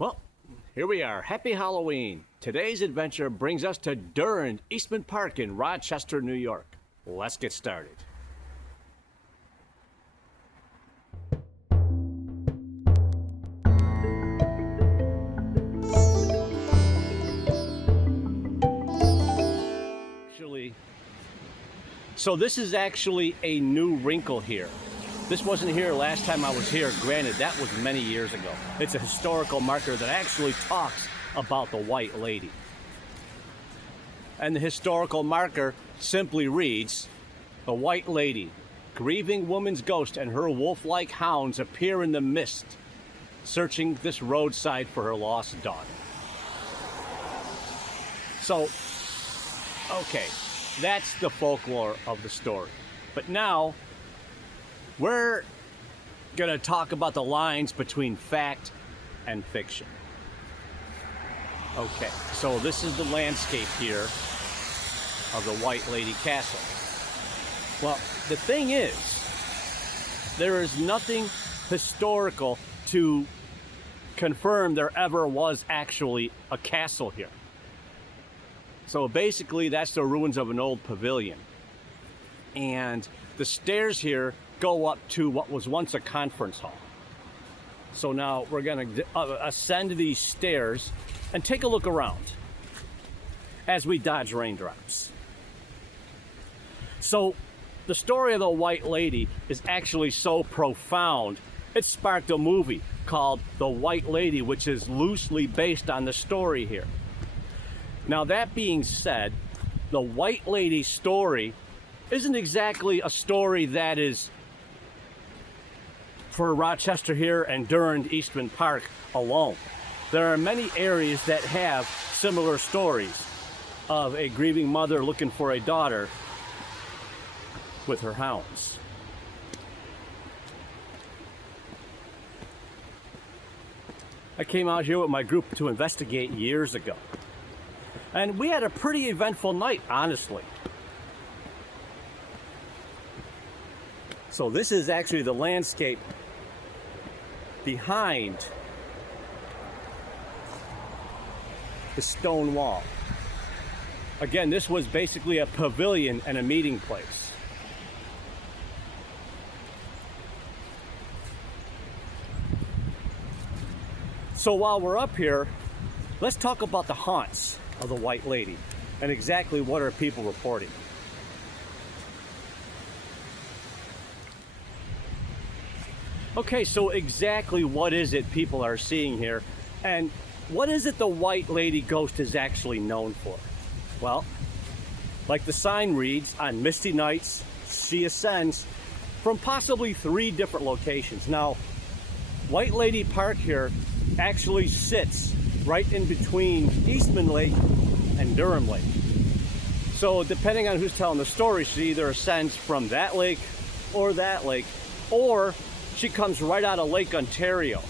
Well, here we are. Happy Halloween. Today's adventure brings us to Durand Eastman Park in Rochester, New York. Let's get started. So this is actually a new wrinkle here. This wasn't here last time I was here. Granted, that was many years ago. It's a historical marker that actually talks about the White Lady. And the historical marker simply reads, "The White Lady, grieving woman's ghost and her wolf-like hounds appear in the mist, searching this roadside for her lost daughter." So, okay, that's the folklore of the story. But now, we're gonna talk about the lines between fact and fiction. Okay, so this is the landscape here of the White Lady Castle. Well, the thing is, there is nothing historical to confirm there ever was actually a castle here. So basically, that's the ruins of an old pavilion. And the stairs here go up to what was once a conference hall. So now we're gonna ascend these stairs and take a look around as we dodge raindrops. So the story of the White Lady is actually so profound, it sparked a movie called The White Lady, which is loosely based on the story here. Now, that being said, the White Lady story isn't exactly a story that is for Rochester here and Durand Eastman Park alone. There are many areas that have similar stories of a grieving mother looking for a daughter with her hounds. I came out here with my group to investigate years ago. And we had a pretty eventful night, honestly. So this is actually the landscape behind the stone wall. Again, this was basically a pavilion and a meeting place. So while we're up here, let's talk about the haunts of the White Lady and exactly what are people reporting. Okay, so exactly what is it people are seeing here, and what is it the White Lady ghost is actually known for? Well, like the sign reads, on misty nights she ascends from possibly 3 different locations. Now, White Lady Park here actually sits right in between Eastman Lake and Durham Lake. So depending on who's telling the story, she either ascends from that lake, or she comes right out of Lake Ontario.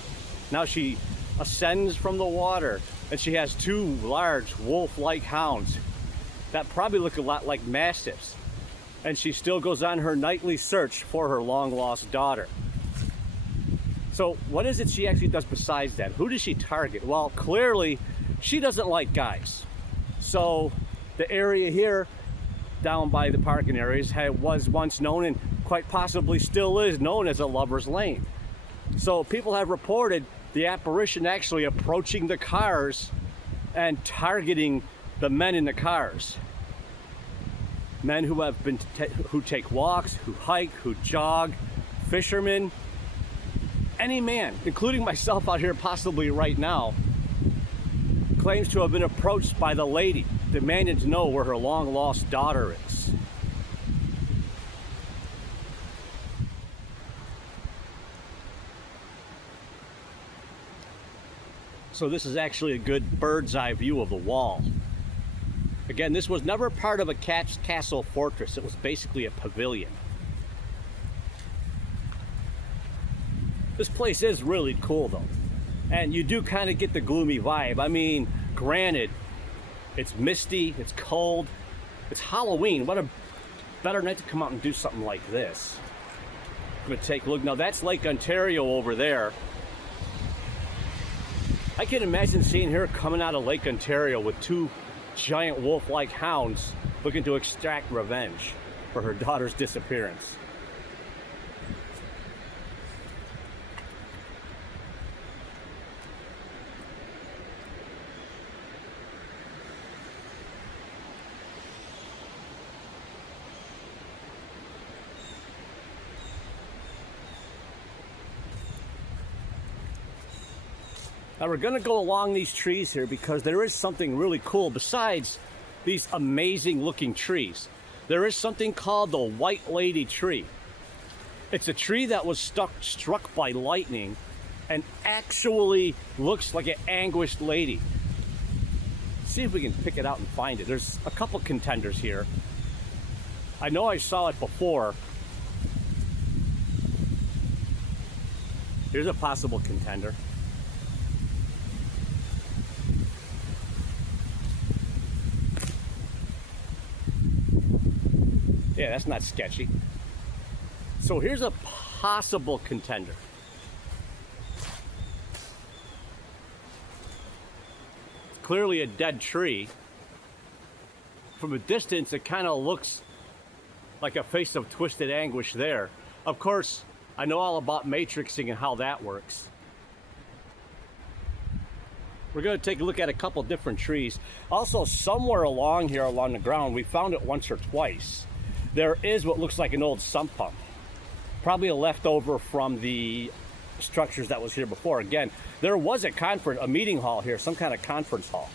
Now she ascends from the water, and she has 2 large wolf-like hounds that probably look a lot like mastiffs. And she still goes on her nightly search for her long-lost daughter. So what is it she actually does besides that? Who does she target? Well, clearly she doesn't like guys. So the area here down by the parking areas was once known, and quite possibly still is known, as a lover's lane. So people have reported the apparition actually approaching the cars and targeting the men in the cars. Men who have who take walks, who hike, who jog, fishermen. Any man, including myself out here possibly right now, claims to have been approached by the lady, demanding to know where her long-lost daughter is. So this is actually a good bird's eye view of the wall. Again, this was never part of a castle fortress. It was basically a pavilion. This place is really cool though, and you do kind of get the gloomy vibe. I mean, granted, it's misty, it's cold, it's Halloween. What a better night to come out and do something like this. I'm gonna take a look. Now that's Lake Ontario over there. I can imagine seeing her coming out of Lake Ontario with two giant wolf-like hounds looking to extract revenge for her daughter's disappearance. Now we're going to go along these trees here because there is something really cool besides these amazing looking trees. There is something called the White Lady tree. It's a tree that was struck by lightning and actually looks like an anguished lady. See if we can pick it out and find it. There's a couple contenders here. I know I saw it before. Here's a possible contender. Yeah, that's not sketchy. So here's a possible contender. It's clearly a dead tree. From a distance, it kind of looks like a face of twisted anguish there. Of course, I know all about matrixing and how that works. We're going to take a look at a couple different trees. Also, somewhere along here along the ground, we found it once or twice. There is what looks like an old sump pump. Probably a leftover from the structures that was here before. Again, there was a meeting hall here, some kind of conference hall.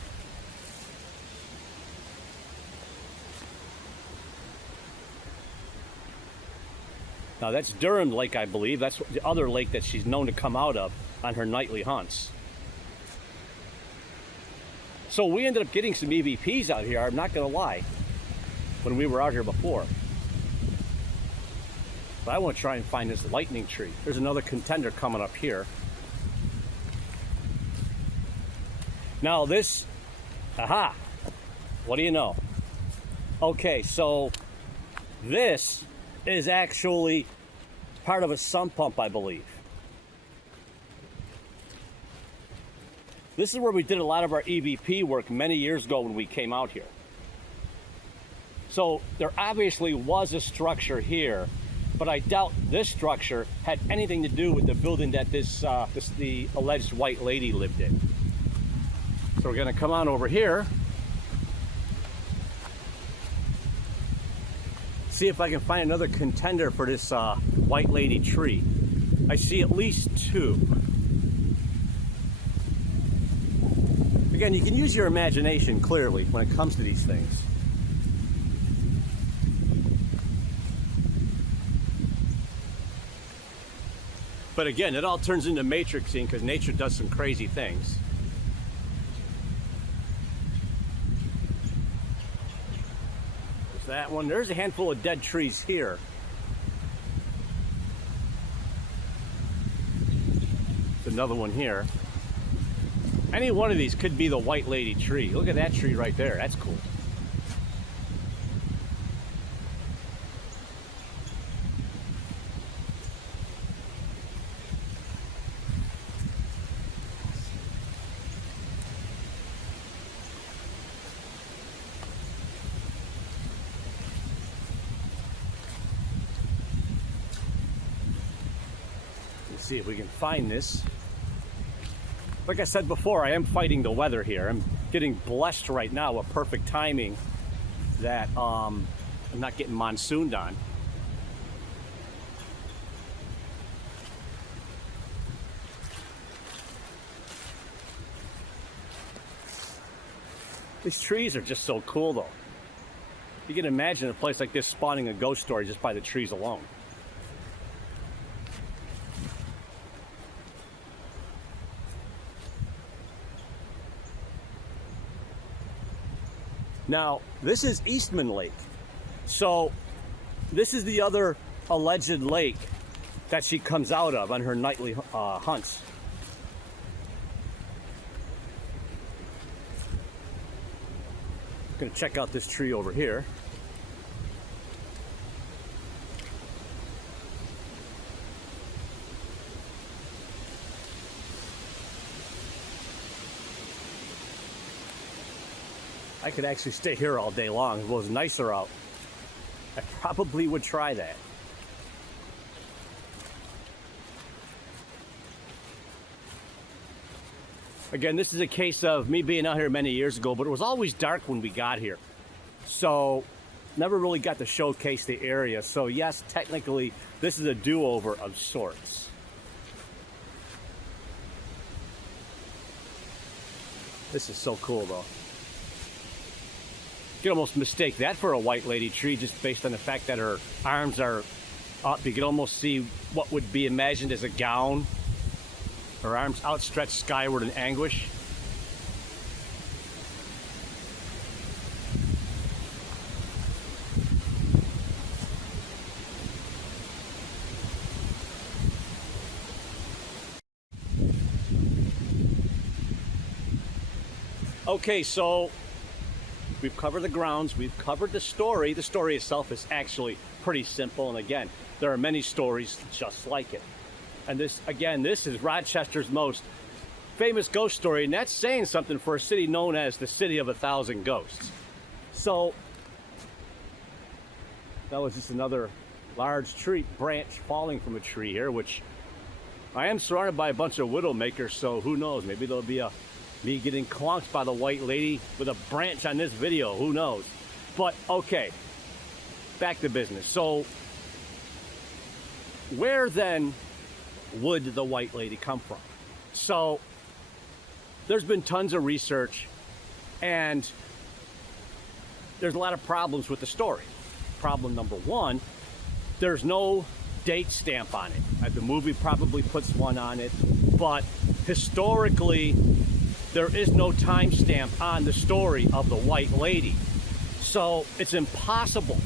Now that's Durand Lake, I believe. That's the other lake that she's known to come out of on her nightly hunts. So we ended up getting some EVPs out here, I'm not going to lie, when we were out here before. But I want to try and find this lightning tree. There's another contender coming up here. Now this, aha, what do you know? Okay, so this is actually part of a sump pump, I believe. This is where we did a lot of our EVP work many years ago when we came out here. So there obviously was a structure here, but I doubt this structure had anything to do with the building that the alleged White Lady lived in. So we're going to come on over here, see if I can find another contender for this White Lady tree. I see at least two. Again, you can use your imagination clearly when it comes to these things. But again, it all turns into matrixing because nature does some crazy things. There's that one. There's a handful of dead trees here. There's another one here. Any one of these could be the White Lady tree. Look at that tree right there. That's cool. Let's see if we can find this. Like I said before, I am fighting the weather here. I'm getting blessed right now with perfect timing that I'm not getting monsooned on. These trees are just so cool though. You can imagine a place like this spawning a ghost story just by the trees alone. Now, this is Eastman Lake. So, this is the other alleged lake that she comes out of on her nightly hunts. I'm gonna check out this tree over here. I could actually stay here all day long. If it was nicer out, I probably would try that. Again, this is a case of me being out here many years ago, but it was always dark when we got here. So, never really got to showcase the area. So yes, technically, this is a do-over of sorts. This is so cool, though. You can almost mistake that for a white lady tree just based on the fact that her arms are up. You can almost see what would be imagined as a gown. Her arms outstretched skyward in anguish. Okay, so we've covered the grounds, we've covered the story. The story itself is actually pretty simple, and again, there are many stories just like it. And this, again, this is Rochester's most famous ghost story, and that's saying something for a city known as the City of 1,000 Ghosts. So, that was just another large tree branch falling from a tree here, which I am surrounded by a bunch of widowmakers, so who knows, maybe there'll be me getting clonked by the white lady with a branch on this video, who knows. But okay, back to business. So where then would the white lady come from? So there's been tons of research, and there's a lot of problems with the story. Problem number one, there's no date stamp on it. The movie probably puts one on it, but historically there is no timestamp on the story of the white lady. So it's impossible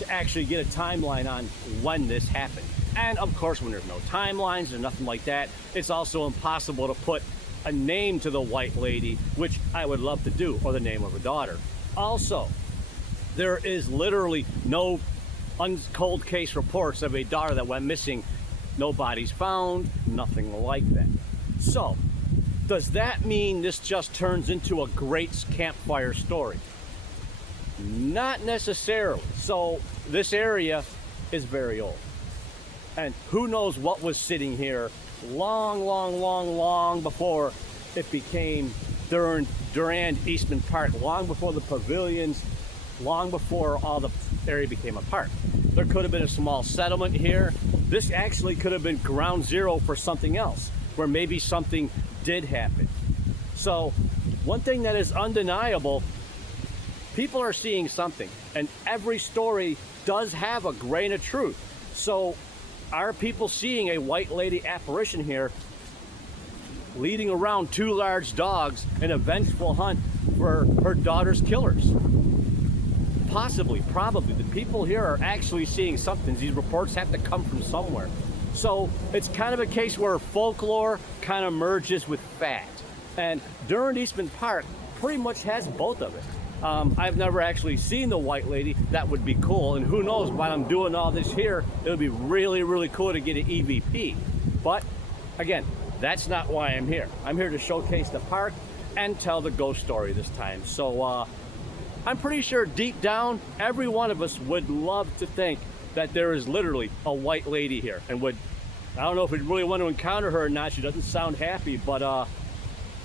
to actually get a timeline on when this happened. And of course, when there's no timelines or nothing like that, it's also impossible to put a name to the white lady, which I would love to do, or the name of a daughter. Also, there is literally no cold case reports of a daughter that went missing. No bodies found, nothing like that. So, does that mean this just turns into a great campfire story? Not necessarily. So this area is very old. And who knows what was sitting here long before it became Durand Eastman Park, long before the pavilions, long before all the area became a park. There could have been a small settlement here. This actually could have been ground zero for something else, where maybe something did happen. So one thing that is undeniable, people are seeing something, and every story does have a grain of truth. So are people seeing a white lady apparition here leading around two large dogs in a vengeful hunt for her daughter's killers? Possibly, probably. The people here are actually seeing something. These reports have to come from somewhere. So it's kind of a case where folklore kind of merges with fact. And Durand Eastman Park pretty much has both of it. I've never actually seen the white lady. That would be cool. And who knows, while I'm doing all this here, it would be really cool to get an EVP. But again, that's not why I'm here. I'm here to showcase the park and tell the ghost story this time. So I'm pretty sure deep down, every one of us would love to think that there is literally a white lady here, and I don't know if we really want to encounter her or not. She doesn't sound happy, but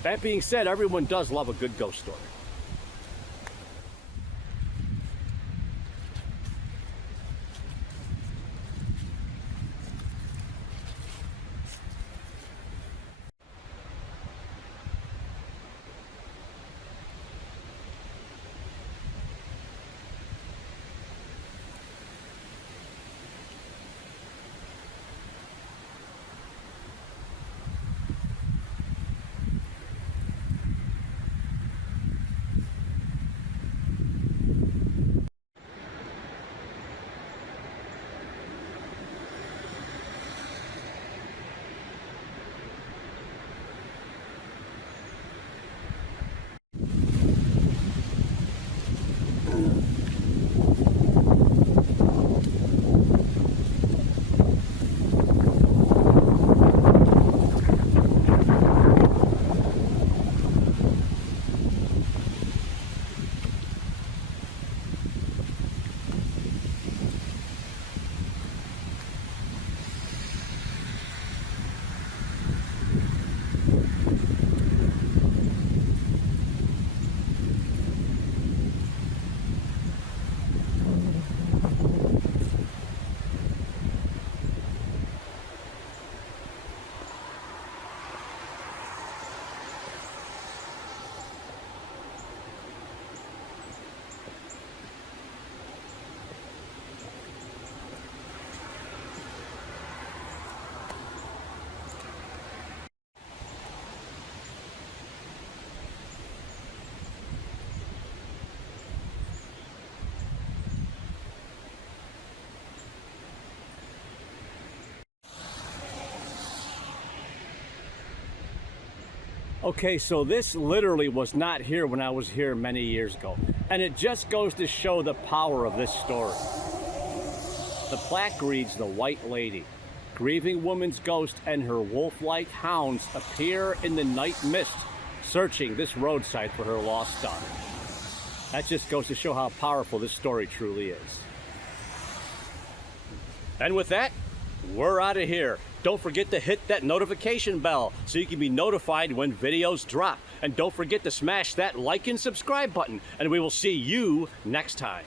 that being said, everyone does love a good ghost story. Okay, so this literally was not here when I was here many years ago. And it just goes to show the power of this story. The plaque reads, "The White Lady. Grieving woman's ghost and her wolf-like hounds appear in the night mist, searching this roadside for her lost daughter." That just goes to show how powerful this story truly is. And with that, we're out of here. Don't forget to hit that notification bell so you can be notified when videos drop. And don't forget to smash that like and subscribe button, and we will see you next time.